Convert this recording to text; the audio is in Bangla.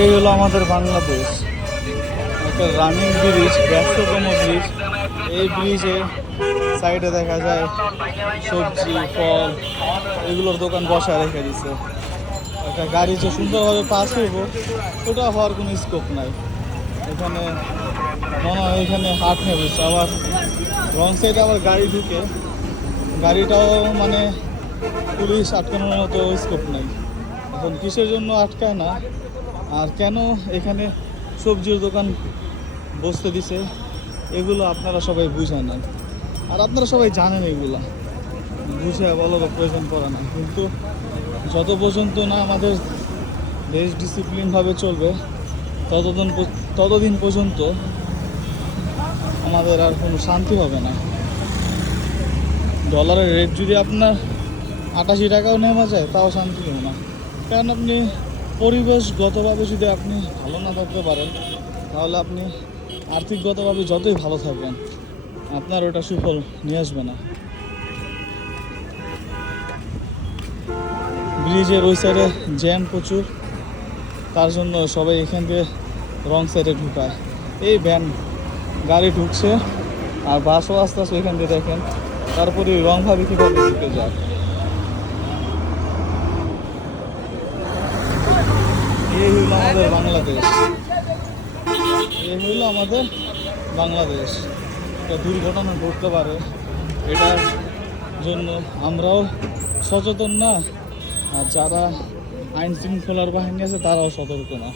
এই হলো আমাদের বাংলাদেশ, একটা রানিং ব্রিজ, ব্যস্ততম ব্রিজ। এই ব্রিজে সাইডে দেখা যায় সবজি, ফল, এগুলোর দোকান বসায় রেখে দিছে। একটা গাড়ি যে সুন্দরভাবে পাস হইব ওটা হওয়ার কোনো স্কোপ নাই। এখানে মনে হয় এখানে হাট নিয়ে বসছে, আবার রং সাইডে আবার গাড়ি ঢুকে, গাড়িটাও মানে পুলিশ আটকানোর মতো স্কোপ নাই। এখন কিসের জন্য আটকায় না আর কেন এখানে সবজির দোকান বসতে দিছে, এগুলো আপনারা সবাই বুঝেন না, আর আপনারা সবাই জানেন এগুলা, বুঝে বলার প্রয়োজন পড়ে না। কিন্তু যত পর্যন্ত না আমাদের দেশ ডিসিপ্লিনভাবে চলবে ততদিন পর্যন্ত আমাদের আর কোনো শান্তি হবে না। ডলারের রেট যদি আপনার 88 টাকাও নেমে যায় তাও শান্তি হবে না, কারণ আপনি পরিবেশগতভাবে যদি আপনি ভালো না থাকতে পারেন তাহলে আপনি আর্থিকগতভাবে যতই ভালো থাকবেন আপনার ওটা সুফল নিয়ে আসবে না। ব্রিজের ওই সাইডে জ্যাম প্রচুর, তার জন্য সবাই এখান থেকে রং সাইডে ঢুকায়। এই ভ্যান গাড়ি ঢুকছে আর বাসও আস্তে আস্তে ওইখান দিয়ে দেখেন, তারপরে রংভাবে কীভাবে ঢুকে যায়। এই হইল আমাদের বাংলাদেশ, এই হইল আমাদের বাংলাদেশ। একটা দুর্ঘটনা ঘটতে পারে, এটার জন্য আমরাও সচেতন না, আর যারা আইন শৃঙ্খলার বাহিনী আছে তারাও সতর্ক না।